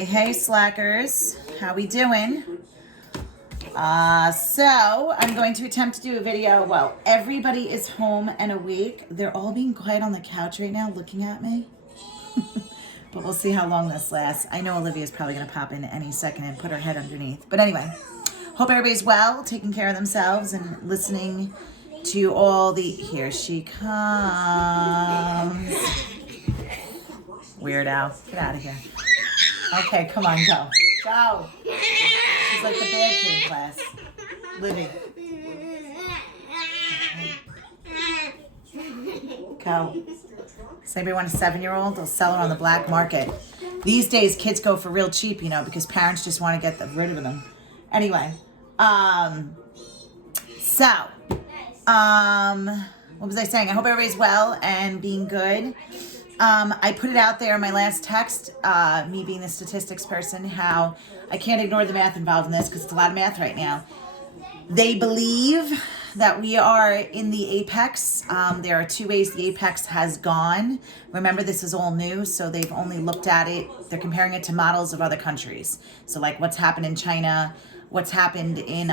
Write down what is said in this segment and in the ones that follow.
Hey slackers, how we doing? So I'm going to attempt to do a video. Well, everybody is home and awake. They're all being quiet on the couch right now looking at me. But we'll see how long this lasts. I know Olivia's probably going to pop in any second and put her head underneath. But anyway, hope everybody's well, taking care of themselves and listening to all the... Here she comes. Weirdo. Get out of here. Okay, come on, go. Go. She's like the bad kid in class. Livy. Go. Does anybody want a 7-year-old? They'll sell her on the black market. These days, kids go for real cheap, because parents just want to get rid of them. Anyway, what was I saying? I hope everybody's well and being good. I put it out there in my last text, me being the statistics person, how I can't ignore the math involved in this because it's a lot of math right now. They believe that we are in the apex. There are 2 ways the apex has gone. Remember, this is all new, so they've only looked at it. They're comparing it to models of other countries. So like what's happened in China, what's happened in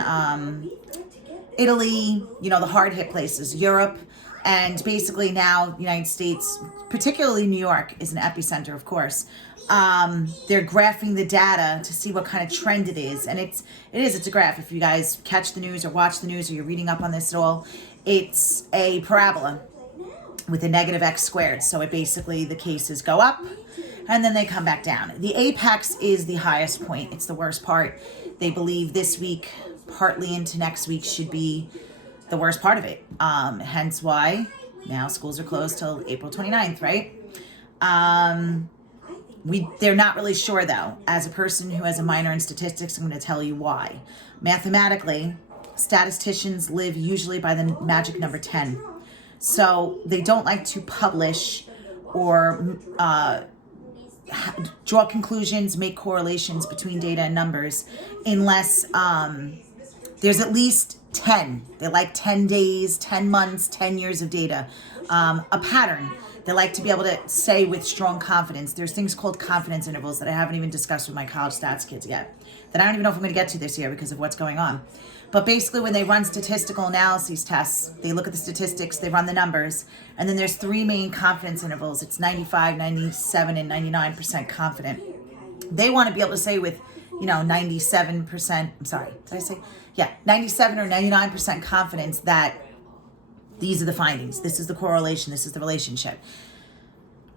Italy, the hard hit places, Europe. And basically now, United States, particularly New York, is an epicenter, of course. They're graphing the data to see what kind of trend it is. And it's a graph. If you guys catch the news or watch the news or you're reading up on this at all, it's a parabola with a negative x squared. So it basically, the cases go up and then they come back down. The apex is the highest point. It's the worst part. They believe this week, partly into next week, should be the worst part of it. Hence why now schools are closed till April 29th, right? They're not really sure though. As a person who has a minor in statistics, I'm going to tell you why. Mathematically, statisticians live usually by the magic number 10. So they don't like to publish or draw conclusions, make correlations between data and numbers unless there's at least 10. They like 10 days, 10 months, 10 years of data. A pattern. They like to be able to say with strong confidence. There's things called confidence intervals that I haven't even discussed with my college stats kids yet. That I don't even know if I'm going to get to this year because of what's going on. But basically when they run statistical analyses tests, they look at the statistics, they run the numbers, and then there's 3 main confidence intervals. It's 95, 97, and 99% confident. They want to be able to say with 97%, I'm sorry, did I say? Yeah, 97 or 99% confidence that these are the findings. This is the correlation. This is the relationship.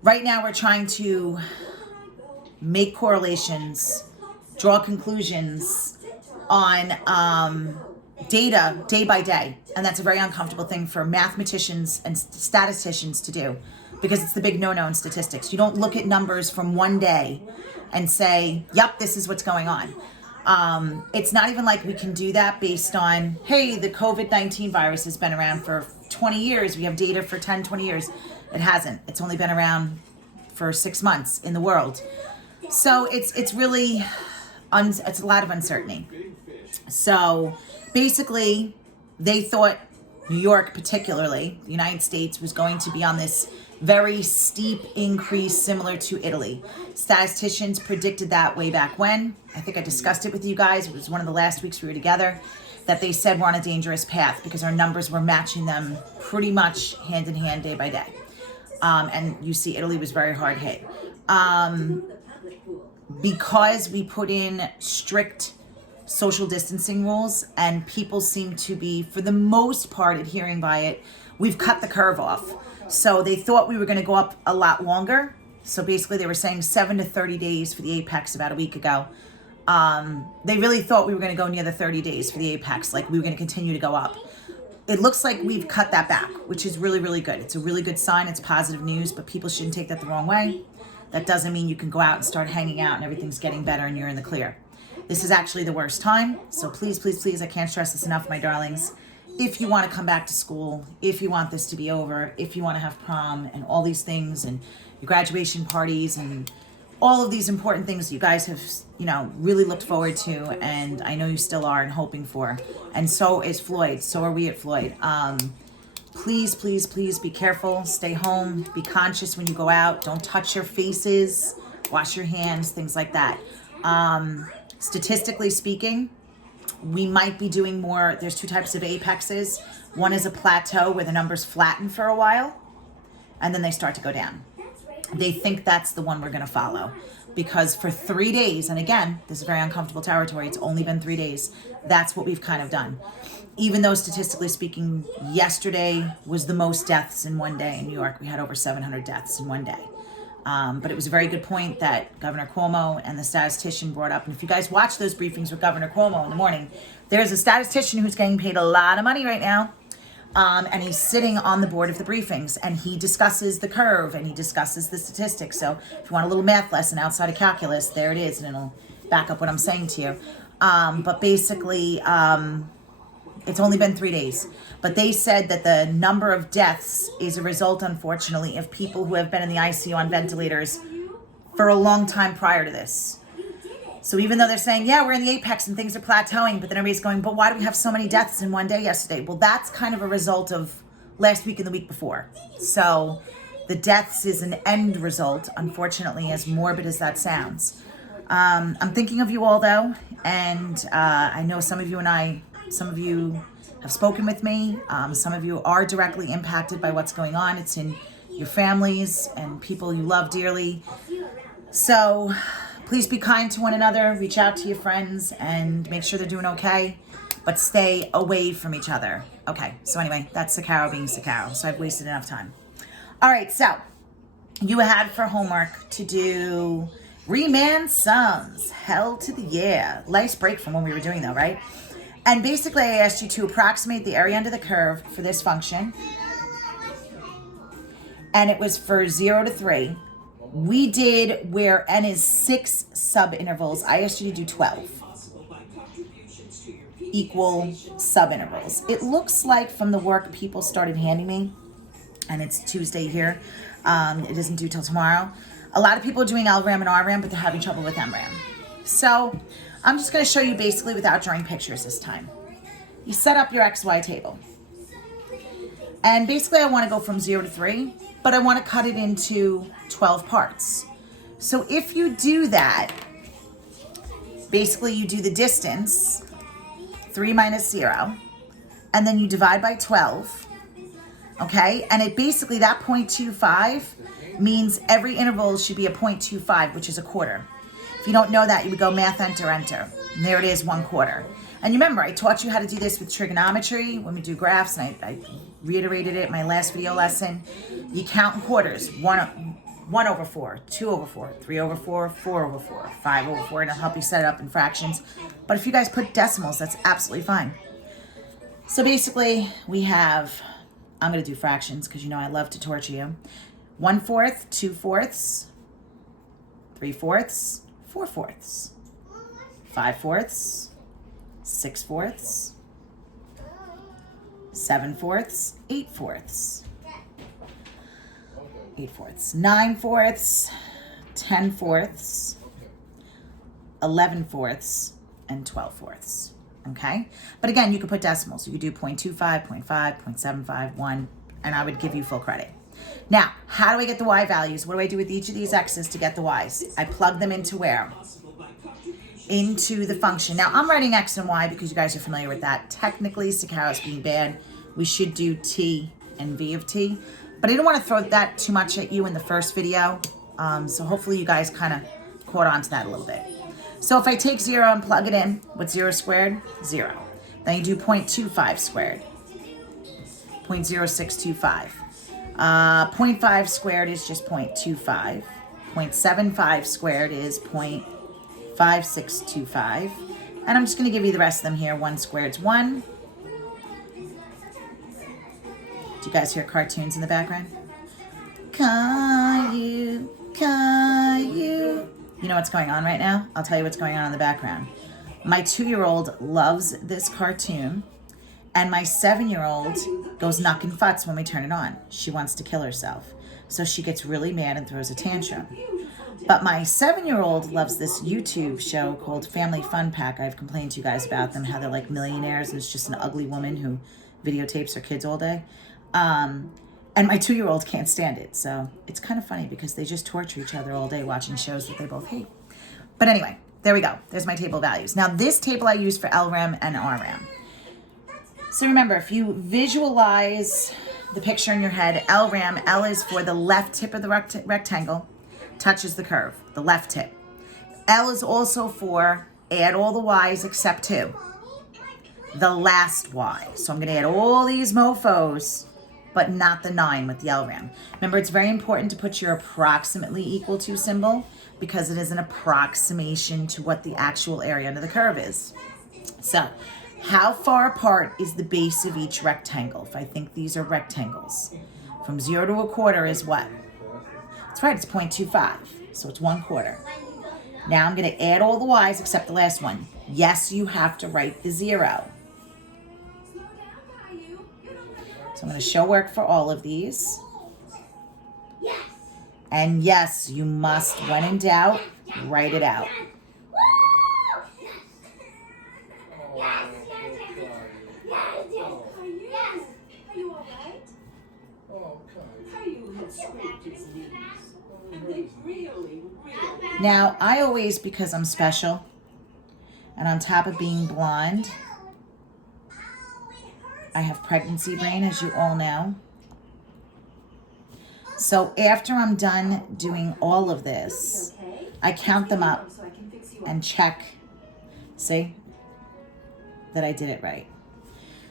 Right now, we're trying to make correlations, draw conclusions on data day by day. And that's a very uncomfortable thing for mathematicians and statisticians to do because it's the big no-no in statistics. You don't look at numbers from one day and say, yep, this is what's going on. It's not even like we can do that based on, hey, the COVID-19 virus has been around for 20 years. We have data for 10, 20 years. It hasn't. It's only been around for 6 months in the world. So it's really, it's a lot of uncertainty. So basically, they thought New York particularly, the United States, was going to be on this very steep increase similar to Italy. Statisticians predicted that way back when. I think I discussed it with you guys. It was one of the last weeks we were together that they said we're on a dangerous path because our numbers were matching them pretty much hand in hand day by day. And you see Italy was very hard hit. Because we put in strict social distancing rules and people seem to be, for the most part, adhering by it, we've cut the curve off. So they thought we were going to go up a lot longer. So basically they were saying 7 to 30 days for the apex about a week ago. They really thought we were going to go near the 30 days for the apex, like we were going to continue to go up. It looks like we've cut that back, which is really, really good. It's a really good sign. It's positive news, but people shouldn't take that the wrong way. That doesn't mean you can go out and start hanging out and everything's getting better and you're in the clear. This is actually the worst time. So please, please, please, I can't stress this enough, my darlings. If you want to come back to school, if you want this to be over, if you want to have prom and all these things and your graduation parties and all of these important things that you guys have, really looked forward to, and I know you still are and hoping for. And so is Floyd. So are we at Floyd. Please, please, please be careful. Stay home. Be conscious when you go out. Don't touch your faces. wash your hands, things like that. Statistically speaking, we might be doing more. There's two types of apexes. One is a plateau where the numbers flatten for a while and then they start to go down. They think that's the one we're going to follow, because for 3 days, and again, this is very uncomfortable territory, it's only been 3 days, that's what we've kind of done. Even though statistically speaking, yesterday was the most deaths in one day in New York. We had over 700 deaths in one day. But it was a very good point that Governor Cuomo and the statistician brought up. And if you guys watch those briefings with Governor Cuomo in the morning, there's a statistician who's getting paid a lot of money right now. And he's sitting on the board of the briefings, and he discusses the curve and he discusses the statistics. So if you want a little math lesson outside of calculus, there it is, and it'll back up what I'm saying to you. But basically, it's only been 3 days. But they said that the number of deaths is a result, unfortunately, of people who have been in the ICU on ventilators for a long time prior to this. So even though they're saying, yeah, we're in the apex and things are plateauing, but then everybody's going, but why do we have so many deaths in one day yesterday? Well, that's kind of a result of last week and the week before. So the deaths is an end result, unfortunately, as morbid as that sounds. I'm thinking of you all, though, and I know some of you have spoken with me. Some of you are directly impacted by what's going on. It's in your families and people you love dearly. So please be kind to one another, reach out to your friends, and make sure they're doing okay, but stay away from each other. Okay, so anyway, that's Sakaro being Sakaro, so I've wasted enough time. All right, so you had for homework to do Riemann sums, hell to the yeah. Nice break from when we were doing though, right? And basically I asked you to approximate the area under the curve for this function, and it was for 0 to 3. We did where n is 6 subintervals. I asked you to do 12 equal subintervals. It looks like from the work people started handing me, and it's Tuesday here, it isn't due till tomorrow. A lot of people are doing LRAM and RRAM, but they're having trouble with MRAM. So I'm just going to show you basically without drawing pictures this time. You set up your XY table. And basically I want to go from 0 to 3, but I want to cut it into 12 parts. So if you do that, basically you do the distance, 3 minus 0, and then you divide by 12, okay? And it basically, that 0.25 means every interval should be a 0.25, which is a quarter. If you don't know that, you would go math, enter, enter. And there it is, 1/4. And you remember, I taught you how to do this with trigonometry when we do graphs, and I reiterated it in my last video lesson. You count in quarters, 1 over 4, 2 over 4, 3 over 4, 4 over 4, 5 over 4, and it'll help you set it up in fractions. But if you guys put decimals, that's absolutely fine. So basically, we have, I'm going to do fractions because you know I love to torture you. 1/4, 2/4, 3/4, 4/4, 5/4, 6/4, 7/4, 8/4, 8/4, 9/4, 10/4, 11/4, and 12/4. Okay? But again, you could put decimals. You could do 0.25, 0.5, 0.75, 1, and I would give you full credit. Now, how do I get the y values? What do I do with each of these x's to get the y's? I plug them into where? Into the function. Now, I'm writing x and y because you guys are familiar with that. Technically, Sakaro's being bad. We should do t and v of t. But I didn't want to throw that too much at you in the first video. So hopefully you guys kind of caught on to that a little bit. So if I take 0 and plug it in, what's 0 squared? 0. Then you do 0.25 squared. 0.0625. 0.5 squared is just 0.25. 0.75 squared is 0.5625. And I'm just going to give you the rest of them here. 1 squared is 1. Do you guys hear cartoons in the background? Caillou, Caillou. You know what's going on right now? I'll tell you what's going on in the background. My 2-year-old loves this cartoon, and my 7-year-old goes knuckin' futz when we turn it on. She wants to kill herself. So she gets really mad and throws a tantrum. But my 7-year-old loves this YouTube show called Family Fun Pack. I've complained to you guys about them, how they're like millionaires, and it's just an ugly woman who videotapes her kids all day. And my 2-year-old can't stand it. So it's kind of funny because they just torture each other all day watching shows that they both hate. But anyway, there we go. There's my table of values. Now this table I use for LRAM and RRAM. So remember, if you visualize the picture in your head, LRAM, L is for the left tip of the rectangle, touches the curve, the left tip. L is also for add all the Y's except 2, the last Y. So I'm going to add all these mofos, but not the 9 with the LRAM. Remember, it's very important to put your approximately equal to symbol because it is an approximation to what the actual area under the curve is. So how far apart is the base of each rectangle? If I think these are rectangles. From 0 to 1/4 is what? That's right, it's 0.25. So it's 1/4. Now I'm going to add all the Y's except the last one. Yes, you have to write the 0. So I'm going to show work for all of these. And yes, you must, when in doubt, write it out. Now, I always, because I'm special, and on top of being blonde, I have pregnancy brain, as you all know. So after I'm done doing all of this, I count them up and check, see, that I did it right.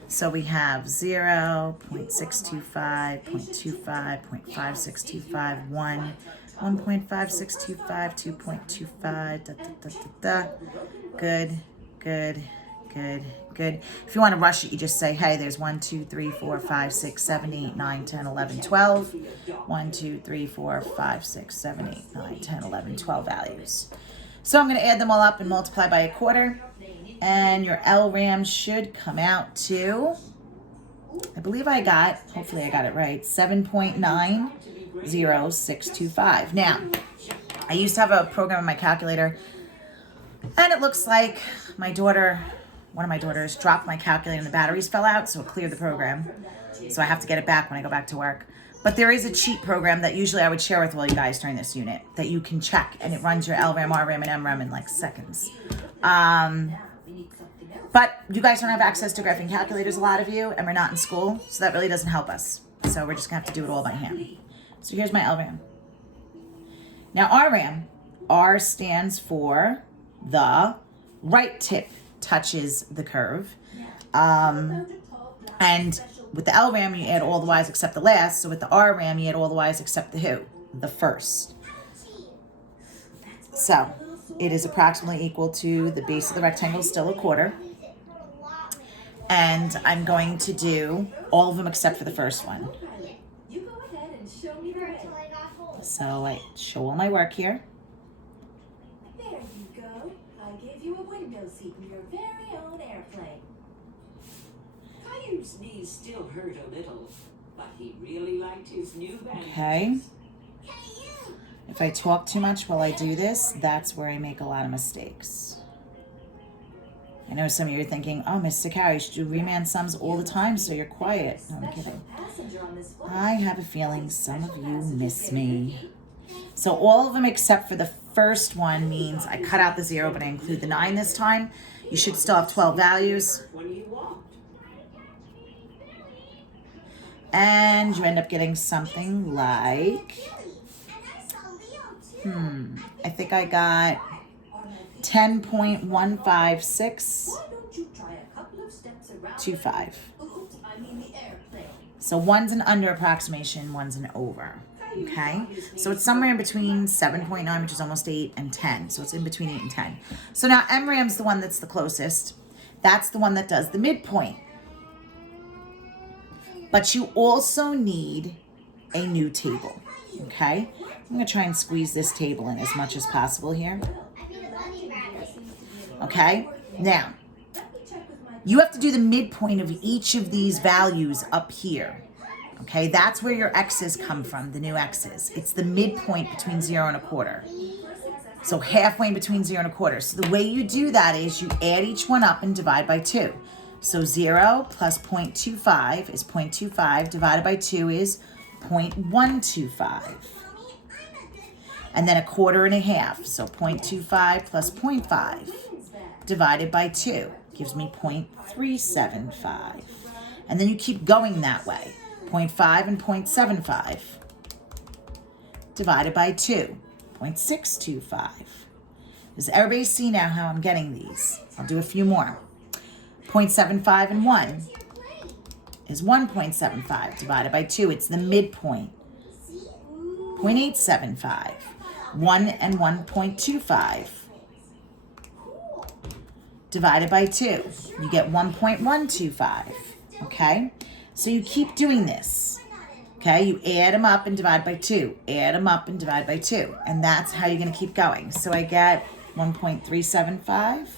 So we have 0, 0.625, 0.25, 0.5625, 1, 1.5625, 2.25, Good, good, good, good. If you want to rush it, you just say, hey, there's 1, 2, 3, 4, 5, 6, 7, 8, 9, 10, 11, 12. 1, 2, 3, 4, 5, 6, 7, 8, 9, 10, 11, 12 values. So I'm going to add them all up and multiply by 1/4. And your LRAM should come out to, I believe hopefully I got it right, 7.90625. Now, I used to have a program on my calculator, and it looks like one of my daughters dropped my calculator and the batteries fell out, so it cleared the program. So I have to get it back when I go back to work. But there is a cheat program that usually I would share with all you guys during this unit that you can check, and it runs your LRAM, RRAM, and MRAM in like seconds. But you guys don't have access to graphing calculators, a lot of you, and we're not in school, so that really doesn't help us. So we're just going to have to do it all by hand. So here's my LRAM. Now RRAM, R stands for the right tip touches the curve. And with the LRAM, you add all the Y's except the last. So with the RRAM, you add all the Y's except the who? The first. So it is approximately equal to the base of the rectangle, still 1/4. And I'm going to do all of them except for the first one. So I show all my work here. There you go. I gave you a window seat in your very own airplane. Caillou's knees still hurt a little, but he really liked his new band. Okay. If I talk too much while I do this, that's where I make a lot of mistakes. I know some of you are thinking, oh, Miss Sakari, you should do Riemann sums all the time so you're quiet. No, I'm kidding. I have a feeling some of you miss me. So all of them except for the first one means I cut out the 0, but I include the 9 this time. You should still have 12 values. And you end up getting something like, I think I got 10.15625. So one's an under approximation, one's an over. Okay, so it's somewhere in between 7.9, which is almost 8, and 10. So it's in between 8 and 10. So now MRAM's the one that's the closest. That's the one that does the midpoint. But you also need a new table. Okay, I'm going to try and squeeze this table in as much as possible here. Okay, now you have to do the midpoint of each of these values up here. Okay, that's where your x's come from, the new x's. It's the midpoint between 0 and 1/4. So halfway in between 0 and 1/4. So the way you do that is you add each one up and divide by 2. So 0 plus 0.25 is 0.25, divided by 2 is 0.125. And then 1/4 so 0.25 plus 0.5 divided by 2 gives me 0.375. And then you keep going that way. 0.5 and 0.75 divided by 2, 0.625. Does everybody see now how I'm getting these? I'll do a few more. 0.75 and 1 is 1.75 divided by 2. It's the midpoint. 0.875. 1 and 1.25 divided by 2. You get 1.125. Okay? So you keep doing this. Okay? You add them up and divide by 2. Add them up and divide by 2. And that's how you're going to keep going. So I get 1.375,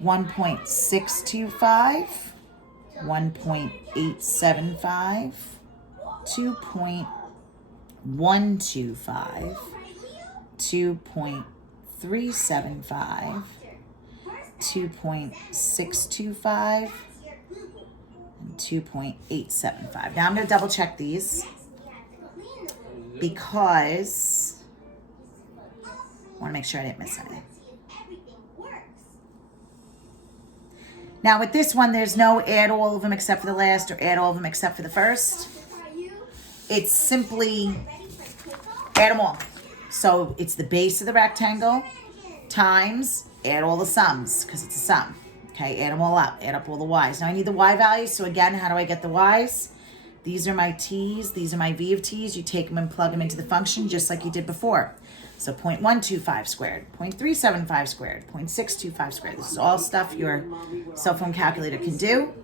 1.625, 1.875, 2.125, 2.375, 2.625, and 2.875. Now I'm going to double check these because I want to make sure I didn't miss any. Now with this one, there's no add all of them except for the last or add all of them except for the first. It's simply add them all. So it's the base of the rectangle times add all the sums because it's a sum. Okay, add them all up. Add up all the y's. Now I need the y values. So again, how do I get the y's? These are my t's. These are my v of t's. You take them and plug them into the function just like you did before. So 0.125 squared, 0.375 squared, 0.625 squared. This is all stuff your cell phone calculator can do.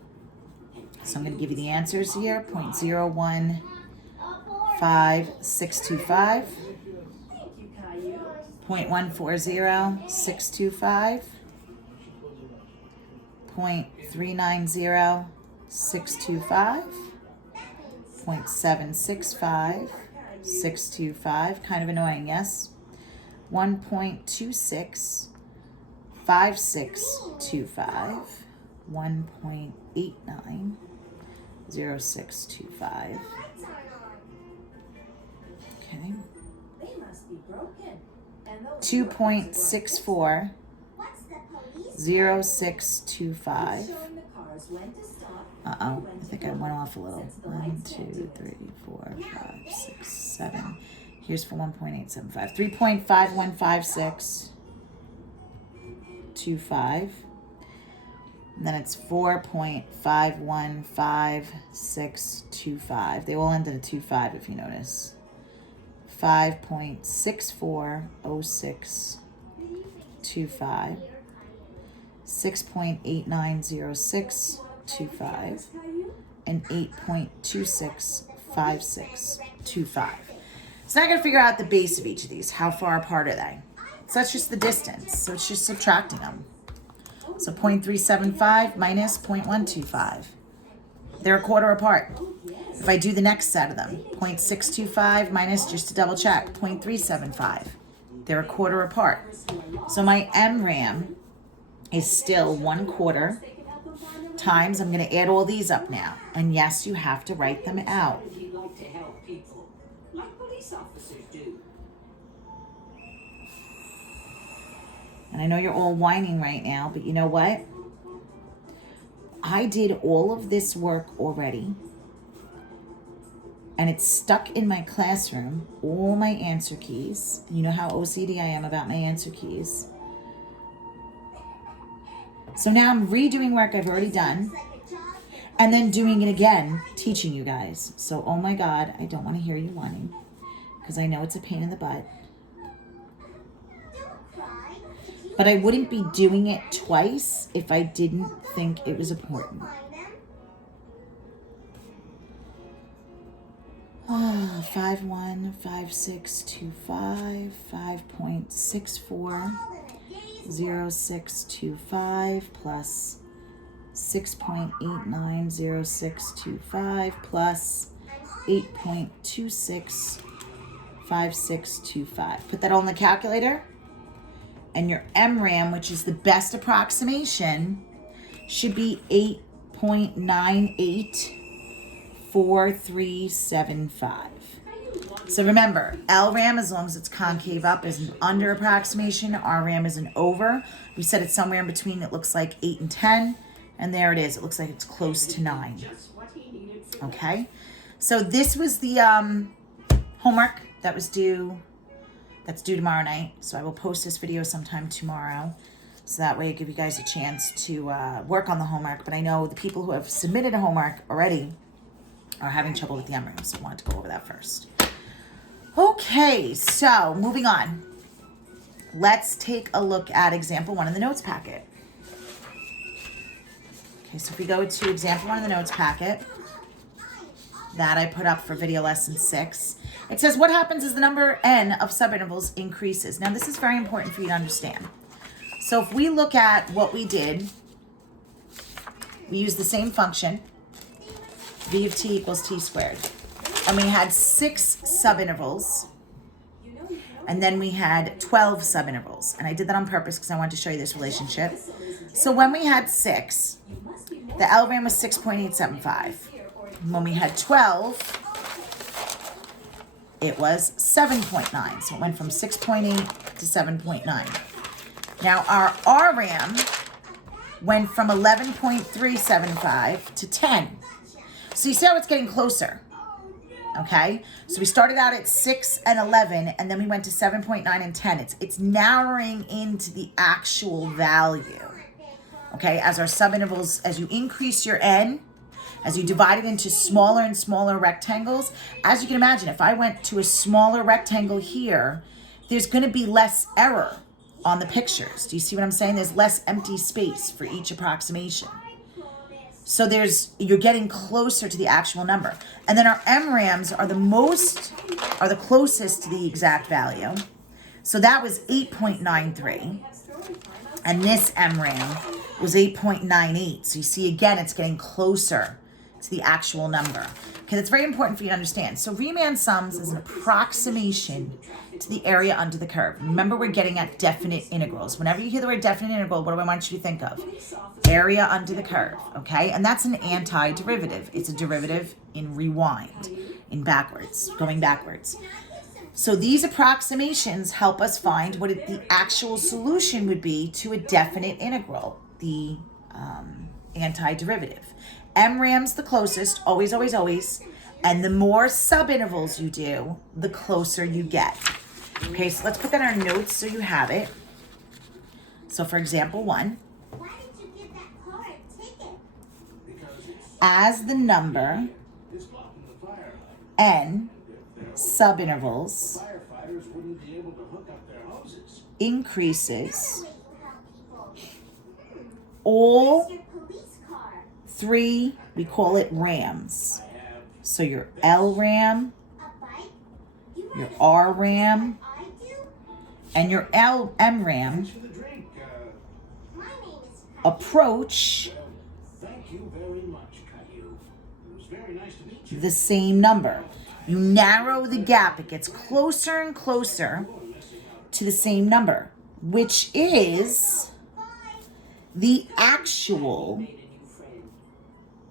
So I'm going to give you the answers here. 0.015625, 0.140625, 0.390625, 0.765625, kind of annoying, yes? 1.265625, 1.890625. Okay. 2.640625. Uh-oh, I think I went off a little. 1, 2, 3, 4, 5, 6, 7. Here's for 1.875. 3.51525. And then it's 4.51525. They all end in a 25 if you notice. 5.640625. 6.890625. And 8.265625. So now I got to figure out the base of each of these. How far apart are they? So that's just the distance. So it's just subtracting them. So 0.375 minus 0.125. They're 1/4 apart. If I do the next set of them, 0.625 minus, just to double check, 0.375. They're 1/4 apart. So my MRAM is still 1/4 times, I'm going to add all these up now. And yes, you have to write them out. He'd like to help people, like police officers do. And I know you're all whining right now, but you know what? I did all of this work already. And it's stuck in my classroom, all my answer keys. You know how OCD I am about my answer keys. So now I'm redoing work I've already done and then doing it again, teaching you guys. So, oh my God, I don't want to hear you whining because I know it's a pain in the butt. But I wouldn't be doing it twice if I didn't think it was important. 5.15625, 5.640625 plus 6.890625 plus 8.265625. Put that all in the calculator. And your MRAM, which is the best approximation, should be 8.98 4375. So remember, LRAM, as long as it's concave up, is an under approximation. RRAM is an over. We said it's somewhere in between. It looks like 8 and 10. And there it is. It looks like it's close to 9. Okay? So this was the homework that was due. That's due tomorrow night. So I will post this video sometime tomorrow. So that way I give you guys a chance to work on the homework. But I know the people who have submitted a homework already are having trouble with the MRAM. So I wanted to go over that first. Okay, so moving on. Let's take a look at example 1 in the notes packet. Okay, so if we go to example 1 in the notes packet, that I put up for video lesson 6, it says what happens as the number n of subintervals increases. Now this is very important for you to understand. So if we look at what we did, we used the same function, v of t equals t squared. And we had 6 subintervals, and then we had 12 subintervals. And I did that on purpose because I wanted to show you this relationship. So when we had 6, the LRAM was 6.875. When we had 12, it was 7.9. So it went from 6.8 to 7.9. Now our RRAM went from 11.375 to 10. So you see how it's getting closer. Okay, so we started out at 6 and 11, and then we went to 7.9 and 10. It's narrowing into the actual value. Okay, as our subintervals, as you increase your n, as you divide it into smaller and smaller rectangles, as you can imagine, if I went to a smaller rectangle here, there's going to be less error on the pictures. Do you see what I'm saying? There's less empty space for each approximation. So you're getting closer to the actual number. And then our MRAMs are the closest to the exact value. So that was 8.93. And this MRAM was 8.98. So you see, again, it's getting closer to the actual number. Okay, that's very important for you to understand. So Riemann sums is an approximation to the area under the curve. Remember, we're getting at definite integrals. Whenever you hear the word definite integral, what do I want you to think of? Area under the curve, okay? And that's an antiderivative. It's a derivative in rewind, going backwards. So these approximations help us find what the actual solution would be to a definite integral, the antiderivative. MRAM's the closest, always, always, always. And the more subintervals you do, the closer you get. Okay, so let's put that in our notes so you have it. So for example 1, Why did you give that car a ticket? as the number n subintervals increases, all Your police car. 3, we call it RAMs. So your LRAM, A bike? You your have RRAM, I do? and your MRAM My name is Pat. approach Thank you very much, Caillou. It was very nice to meet you. the same number. You narrow the gap. It gets closer and closer to the same number, which is the actual Made a new friend,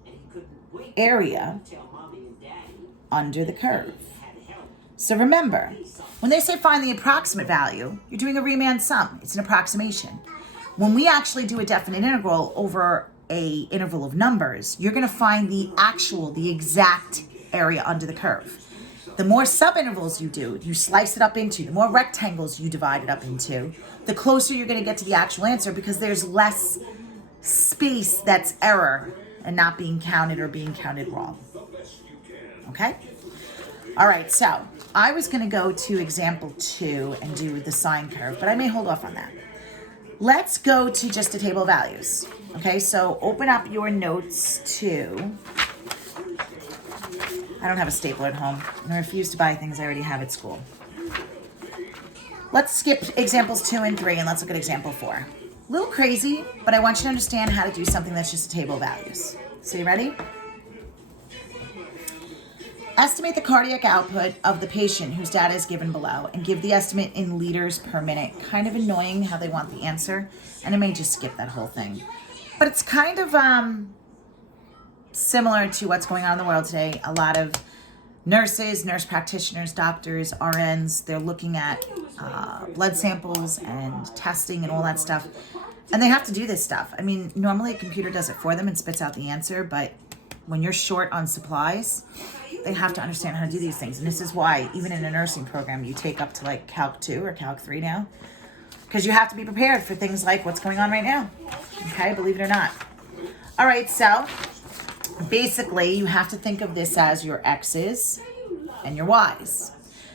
and he couldn't wait area to tell Mommy and Daddy under the curve. had help. So remember, when they say find the approximate value, you're doing a Riemann sum. It's an approximation. When we actually do a definite integral over a interval of numbers, you're going to find the exact area under the curve. The more subintervals you do, you slice it up into, the more rectangles you divide it up into, the closer you're going to get to the actual answer, because there's less space that's error and not being counted or being counted wrong. Okay? All right, so I was going to go to example 2 and do the sine curve, but I may hold off on that. Let's go to just a table of values. Okay, so open up your notes to... I don't have a stapler at home, and I refuse to buy things I already have at school. Let's skip examples 2 and 3, and let's look at example 4. A little crazy, but I want you to understand how to do something that's just a table of values. So you ready? Estimate the cardiac output of the patient whose data is given below, and give the estimate in liters per minute. Kind of annoying how they want the answer, and I may just skip that whole thing. But it's kind of similar to what's going on in the world today. A lot of nurses, nurse practitioners, doctors, RNs, they're looking at blood samples and testing and all that stuff. And they have to do this stuff. I mean, normally a computer does it for them and spits out the answer, but when you're short on supplies, they have to understand how to do these things. And this is why, even in a nursing program, you take up to like Calc 2 or Calc 3 now, because you have to be prepared for things like what's going on right now. Okay, believe it or not. All right, so basically, you have to think of this as your X's and your Y's.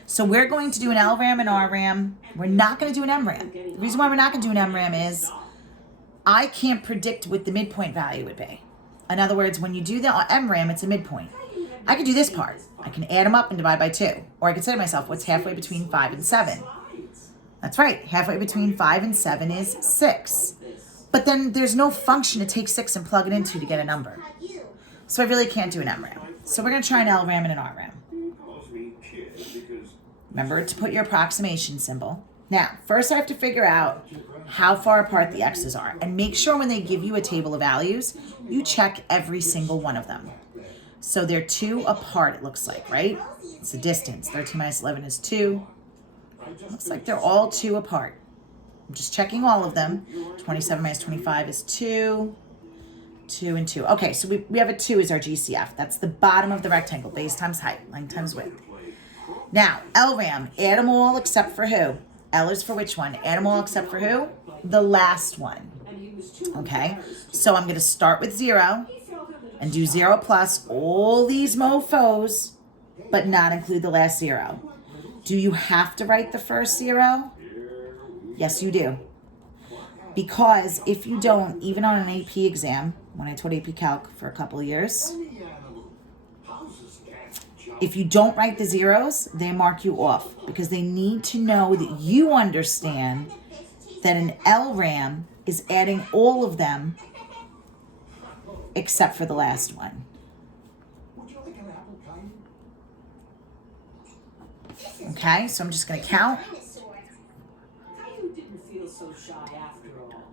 So we're going to do an LRAM and RRAM. We're not going to do an MRAM. The reason why we're not going to do an MRAM is I can't predict what the midpoint value would be. In other words, when you do the MRAM, it's a midpoint. I can do this part. I can add them up and divide by 2. Or I can say to myself, what's halfway between 5 and 7? That's right. Halfway between 5 and 7 is 6. But then there's no function to take 6 and plug it into to get a number. So I really can't do an MRAM. So we're going to try an LRAM and an RRAM. Remember to put your approximation symbol. Now, first I have to figure out how far apart the X's are. And make sure when they give you a table of values, you check every single one of them. So they're 2 apart, it looks like, right? It's the distance. 13 minus 11 is 2. Looks like they're all 2 apart. I'm just checking all of them. 27 minus 25 is 2. 2 and 2. Okay, so we have a 2 as our GCF. That's the bottom of the rectangle. Base times height, length times width. Now, LRAM, add them all except for who? L is for which one? Add them all except for who? The last one. Okay, so I'm going to start with 0 and do 0 plus all these mofos, but not include the last 0. Do you have to write the first 0? Yes, you do. Because if you don't, even on an AP exam, when I taught AP Calc for a couple of years, if you don't write the zeros, they mark you off because they need to know that you understand that an LRAM is adding all of them except for the last one. Okay, so I'm just going to count. Caillou didn't feel so shy after all.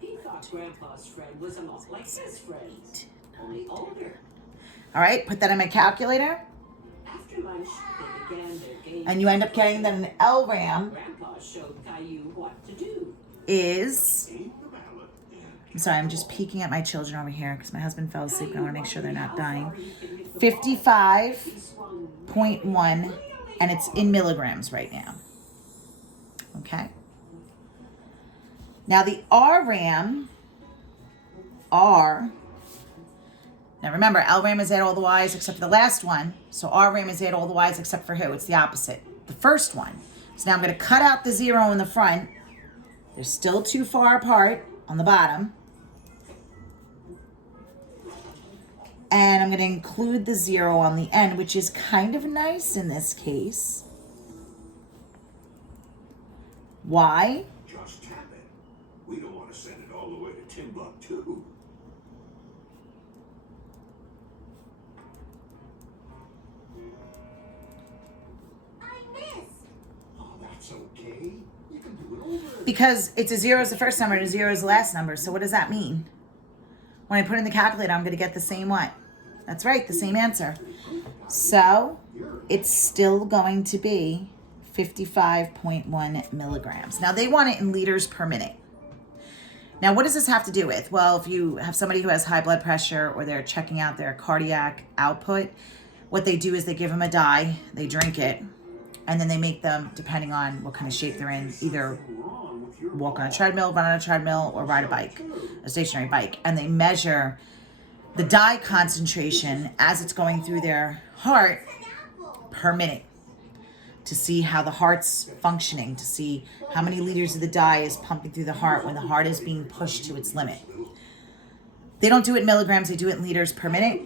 He thought Grandpa's friend was a lot like his friend, only older. All right, put that in my calculator. After lunch, they began their game. And you end up getting that an LRAM Grandpa showed Caillou what to do. is... I'm sorry, I'm just peeking at my children over here because my husband fell asleep and I want to make sure they're not dying. 55.1, and it's in milligrams right now. Okay. Now the RRAM, now remember, LRAM is add all the Y's except for the last one. So RRAM is add all the Y's except for who? It's the opposite. The first one. So now I'm going to cut out the 0 in the front. They're still too far apart on the bottom. And I'm going to include the 0 on the end, which is kind of nice in this case. Why? Just tap it. We don't want to send it all the way to Timbuktu. I missed. Oh, that's okay. You can do it over. Because it's a 0 is the first number and a 0 is the last number. So what does that mean? When I put in the calculator, I'm going to get the same what? That's right, the same answer. So it's still going to be 55.1 milligrams. Now they want it in liters per minute. Now what does this have to do with? Well, if you have somebody who has high blood pressure or they're checking out their cardiac output, what they do is they give them a dye, they drink it, and then they make them, depending on what kind of shape they're in, either walk on a treadmill, run on a treadmill, or ride a bike, a stationary bike. And they measure the dye concentration as it's going through their heart per minute to see how the heart's functioning, to see how many liters of the dye is pumping through the heart when the heart is being pushed to its limit. They don't do it in milligrams, they do it in liters per minute.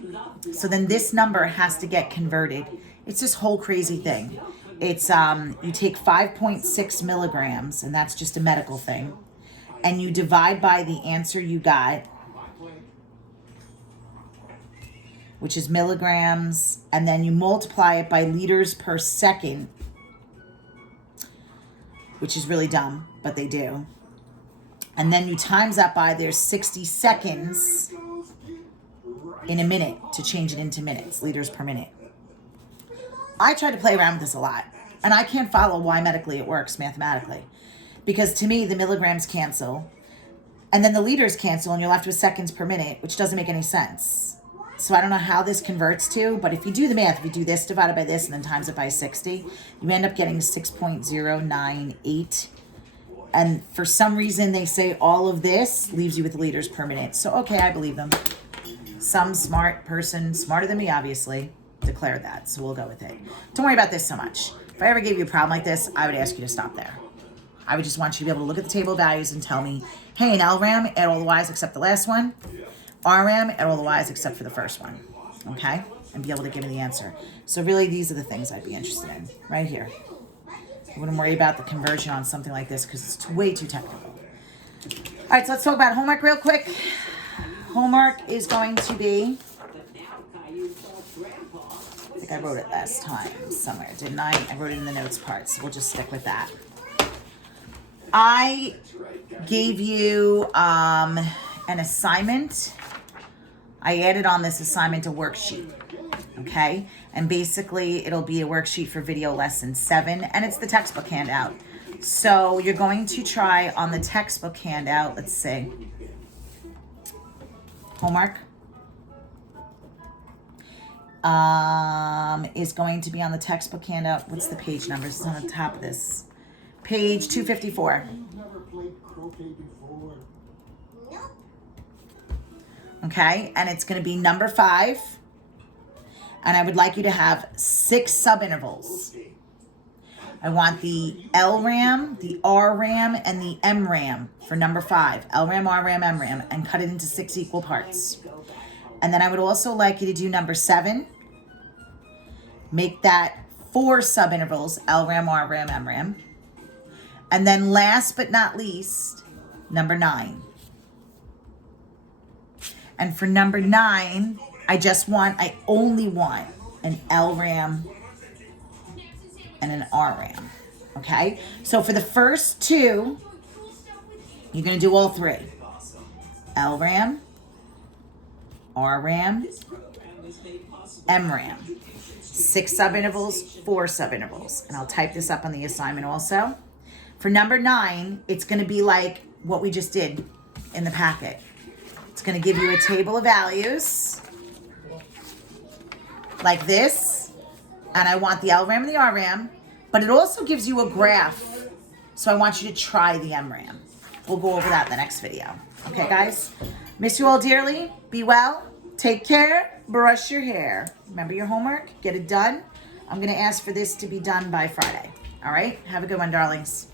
So then this number has to get converted. It's this whole crazy thing. It's, you take 5.6 milligrams, and that's just a medical thing, and you divide by the answer you got, which is milligrams, and then you multiply it by liters per second, which is really dumb, but they do. And then you times that by their 60 seconds, in a minute to change it into minutes, liters per minute. I try to play around with this a lot, and I can't follow why medically it works mathematically. Because to me, the milligrams cancel, and then the liters cancel, and you're left with seconds per minute, which doesn't make any sense. So I don't know how this converts to, but if you do the math, if you do this divided by this and then times it by 60, you end up getting 6.098. And for some reason, they say all of this leaves you with liters per minute. So, okay, I believe them. Some smart person, smarter than me, obviously, declared that. So we'll go with it. Don't worry about this so much. If I ever gave you a problem like this, I would ask you to stop there. I would just want you to be able to look at the table of values and tell me, hey, in LRAM, add all the y's except the last one. RAM, add all the y's except for the first one. Okay? And be able to give me the answer. So really, these are the things I'd be interested in. Right here. I wouldn't worry about the conversion on something like this because it's way too technical. All right, so let's talk about homework real quick. Homework is going to be, I think I wrote it last time somewhere, didn't I? I wrote it in the notes part, so we'll just stick with that. I gave you an assignment. I added on this assignment a worksheet, okay? And basically, it'll be a worksheet for video lesson 7, and it's the textbook handout. So you're going to try on the textbook handout, let's see. Homework is going to be on the textbook handout. What's the page number? It's on the top of this. Page 254. You've never played croquet before. Okay, and it's going to be number 5. And I would like you to have 6 subintervals. I want the LRAM, the RRAM, and the MRAM for number 5. LRAM, RRAM, MRAM, and cut it into 6 equal parts. And then I would also like you to do number 7. Make that 4 subintervals, LRAM, RRAM, MRAM. And then last but not least, number 9. And for number 9, I only want an LRAM and an RRAM, okay? So for the first 2, you're gonna do all 3. LRAM, RRAM, MRAM. 6 subintervals, 4 subintervals. And I'll type this up on the assignment also. For number 9, it's gonna be like what we just did in the packet. It's going to give you a table of values like this, and I want the LRAM and the RRAM, but it also gives you a graph, so I want you to try the MRAM. We'll go over that in the next video. Okay, guys? Miss you all dearly. Be well. Take care. Brush your hair. Remember your homework. Get it done. I'm going to ask for this to be done by Friday. All right? Have a good one, darlings.